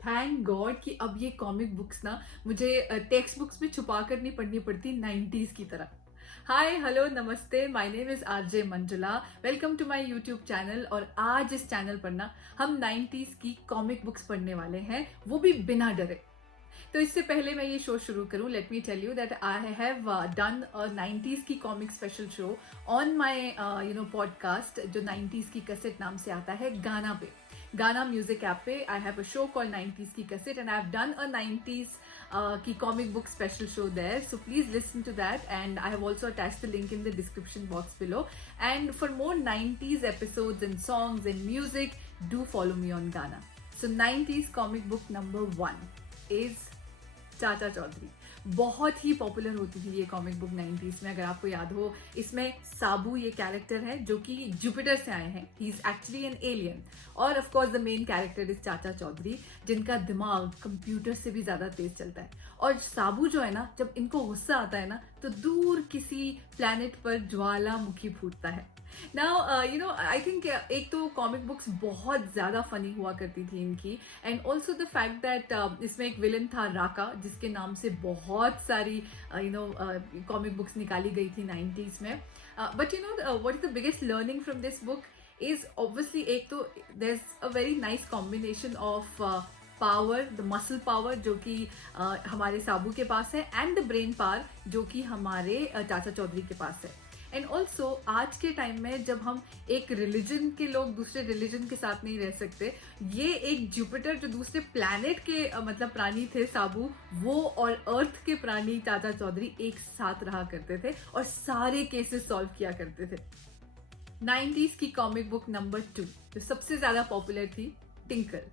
Thank God कि अब ये कॉमिक बुक्स ना मुझे टेक्स्ट बुक्स में छुपा कर नहीं पढ़नी पड़ती 90s की तरह। हाय हेलो नमस्ते, my name is RJ Manjula. Welcome to my YouTube channel. और आज इस चैनल पर ना हम 90s की कॉमिक बुक्स पढ़ने वाले हैं, वो भी बिना डरे। तो इससे पहले मैं ये शो शुरू करूं, let me tell you that I have done a 90s की comic special show on my podcast, जो 90s की कैसेट नाम से आता है गाना पे, गाना म्यूजिक ऐप पे। I have a show called 90s की cassette and I have done a 90s की comic book special show there, so please listen to that and I have also attached the link in the description box below. And for more 90s episodes and songs and music, do follow me on Ghana. So 90s comic book number 1 is चाचा चौधरी। बहुत ही popular होती थी ये comic book 90s में, अगर आपको याद हो। इसमें साबू ये कैरेक्टर है जो कि जुपिटर से आए हैं, he is actually an alien. और of course the main character is Chacha Chaudhary, जिनका दिमाग कंप्यूटर से भी ज्यादा तेज चलता है। और साबू जो है ना, जब इनको गुस्सा आता है ना, तो दूर किसी प्लैनेट पर ज्वालामुखी फूटता है। नाउ आई थिंक एक तो कॉमिक बुक्स बहुत ज्यादा फनी हुआ करती थी इनकी, and also the fact that इसमें एक विलन था राका, जिसके नाम से बहुत सारी कॉमिक बुक्स निकाली गई थी 90s में। But what is the biggest learning from this book is obviously, एक तो there is a very nice combination of power, the muscle power जो कि हमारे साबू के पास है, एंड द ब्रेन पावर जो कि हमारे चाचा चौधरी के पास है। एंड ऑल्सो आज के टाइम में जब हम एक रिलीजन के लोग दूसरे रिलीजन के साथ नहीं रह सकते, ये एक जुपिटर जो दूसरे प्लैनेट के मतलब प्राणी थे साबू, वो और अर्थ के प्राणी चाचा चौधरी एक साथ रहा करते थे और सारे केसेस सॉल्व किया करते थे। 90s की कॉमिक बुक नंबर 2 जो सबसे ज्यादा पॉपुलर थी, tinkle.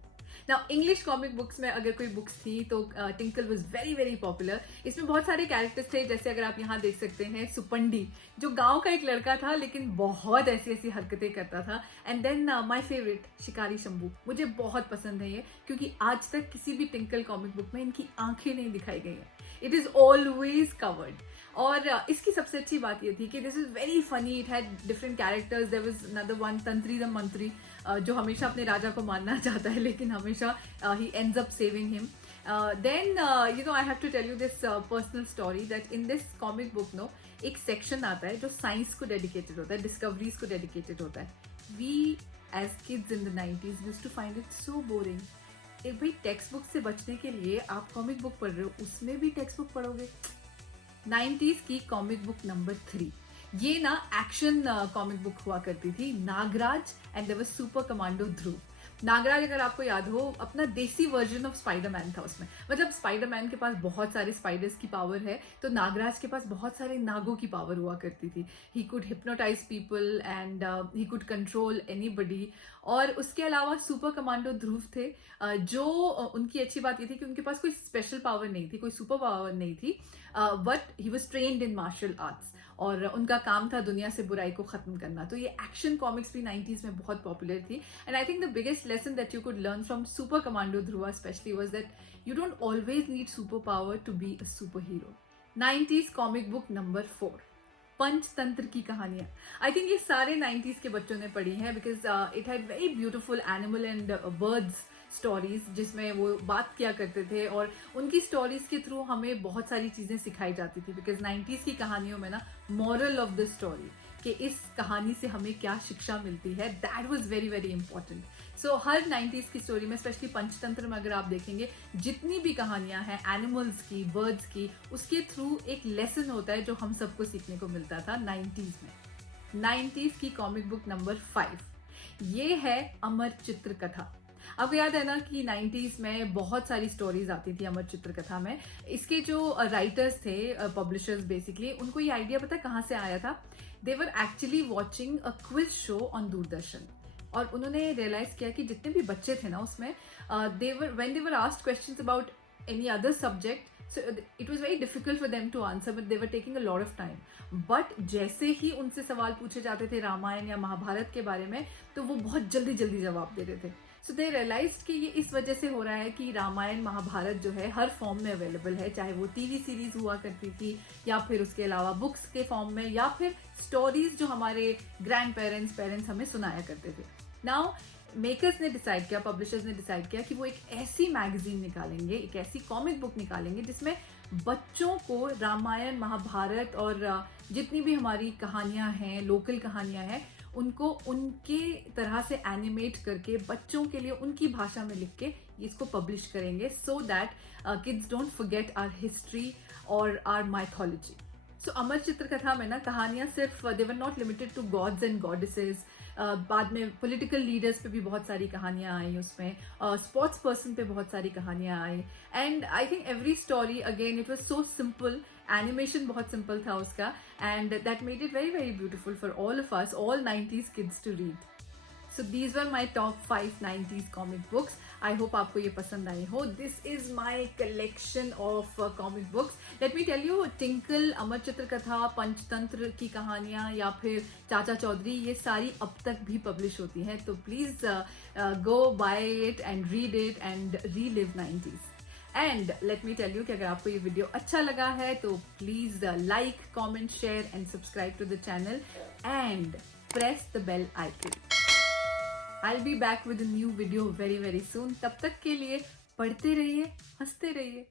Now English comic books में अगर कोई बुक्स थी तो tinkle was very very popular. इसमें बहुत सारे कैरेक्टर्स थे, जैसे अगर आप यहाँ देख सकते हैं सुपंडी, जो गांव का एक लड़का था लेकिन बहुत ऐसी ऐसी हरकतें करता था। एंड देन माय फेवरेट शिकारी शंभू, मुझे बहुत पसंद है ये, क्योंकि आज तक किसी भी टिंकल कॉमिक बुक में इनकी आंखें नहीं दिखाई गई हैं, इट इज ऑलवेज कवर्ड। और इसकी सबसे अच्छी बात ये थी कि this is very funny, it had different characters. There was another one, Tantri the Mantri, जो हमेशा अपने राजा को मारना चाहता है लेकिन हमेशा ही ends up saving him. Then I have to tell you this personal story that in this comic book नो एक सेक्शन आता है जो साइंस को डेडिकेटेड होता है, डिस्कवरीज को डेडिकेटेड होता है। We as kids in the 90s used to find it so boring. एक भाई टेक्स्ट बुक से बचने के लिए आप कॉमिक बुक पढ़ रहे हो, उसमें भी टेक्स्ट बुक पढ़ोगे। 90s की कॉमिक बुक नंबर 3, ये ना एक्शन कॉमिक बुक हुआ करती थी, Nagraj and there was super commando Dhruv. Nagraj अगर आपको याद हो, अपना देसी वर्जन ऑफ स्पाइडरमैन था उसमें। मतलब स्पाइडरमैन के पास बहुत सारे स्पाइडर्स की पावर है, तो नागराज के पास बहुत सारे नागों की पावर हुआ करती थी। He could hypnotise people and he could control anybody. और उसके अलावा सुपर कमांडो ध्रुव थे, जो उनकी अच्छी बात ये थी कि उनके पास कोई स्पेशल पावर नहीं थी, कोई सुपर पावर नहीं थी, बट he was trained in martial arts और उनका काम था दुनिया से बुराई को खत्म करना। तो ये एक्शन कॉमिक्स भी 90s में बहुत पॉपुलर थी। And I think the biggest lesson that you could learn from super commando Dhruva specially was that you don't always need super power to be a super hero. 90s comic book number 4, Panchatantra की कहानियां। I think ये सारे 90s के बच्चों ने पढ़ी हैं, because it had very beautiful animal and birds stories, जिसमें वो बात किया करते थे और उनकी स्टोरीज के थ्रू हमें बहुत सारी चीजें सिखाई जाती थी। बिकॉज 90s की कहानियों में ना मॉरल ऑफ द स्टोरी, कि इस कहानी से हमें क्या शिक्षा मिलती है, that was very very important. So her 90s की स्टोरी में, स्पेशली पंचतंत्र में अगर आप देखेंगे, जितनी भी कहानियां हैं एनिमल्स की, बर्ड्स की, उसके थ्रू एक लेसन होता है जो हम सबको सीखने को मिलता था 90s में। 90s की कॉमिक बुक नंबर 5, ये है अमर चित्र कथा। आपको याद है ना कि 90s में बहुत सारी स्टोरीज आती थी अमर चित्र कथा में। इसके जो राइटर्स थे, पब्लिशर्स बेसिकली, उनको ये आइडिया पता है कहाँ से आया था? They were actually watching a quiz show on Doordarshan, और उन्होंने रियलाइज किया कि जितने भी बच्चे थे ना उसमें, when they were asked questions about any other subject, so it was very difficult for them to answer, but they were taking a lot of time. But जैसे ही उनसे सवाल पूछे जाते थे रामायण या महाभारत के बारे में, तो वो बहुत जल्दी जल्दी जवाब दे रहे थे। सो दे रियलाइज्ड कि ये इस वजह से हो रहा है कि रामायण महाभारत जो है हर फॉर्म में अवेलेबल है, चाहे वो टीवी सीरीज हुआ करती थी या फिर उसके अलावा बुक्स के फॉर्म में, या फिर स्टोरीज जो हमारे ग्रैंड पेरेंट्स हमें सुनाया करते थे। नाउ मेकर्स ने डिसाइड किया, पब्लिशर्स ने डिसाइड किया कि वो एक ऐसी मैगजीन निकालेंगे, एक ऐसी कॉमिक बुक निकालेंगे जिसमें बच्चों को रामायण, महाभारत और जितनी भी हमारी कहानियां हैं, लोकल कहानियां हैं, उनको उनके तरह से एनिमेट करके बच्चों के लिए उनकी भाषा में लिख के इसको पब्लिश करेंगे, so that kids don't forget our history और our mythology. So Amar Chitra Katha में ना कहानियां सिर्फ they were not limited to gods and goddesses, बाद में पॉलिटिकल लीडर्स पे भी बहुत सारी कहानियां आई उसमें, स्पोर्ट्स पर्सन पे बहुत सारी कहानियां आई, and I think every story again it was so simple, animation बहुत सिंपल था उसका, and that made it very very beautiful for all of us, all 90s kids to read. So these were my top 5 90s comic books. I hope आपको ये पसंद आई हो। This is my collection of comic books. Let me tell you, Tinkle, Amar Chitra Katha, Panchatantra की कहानियां या फिर चाचा चौधरी, ये सारी अब तक भी पब्लिश होती हैं, तो please go buy it and read it and relive 90s। And let me tell you कि अगर आपको ये वीडियो अच्छा लगा है तो please like, comment, share and subscribe to the channel and press the bell icon. I'll be back with a new video very very soon. तब तक के लिए पढ़ते रहिए, हंसते रहिए।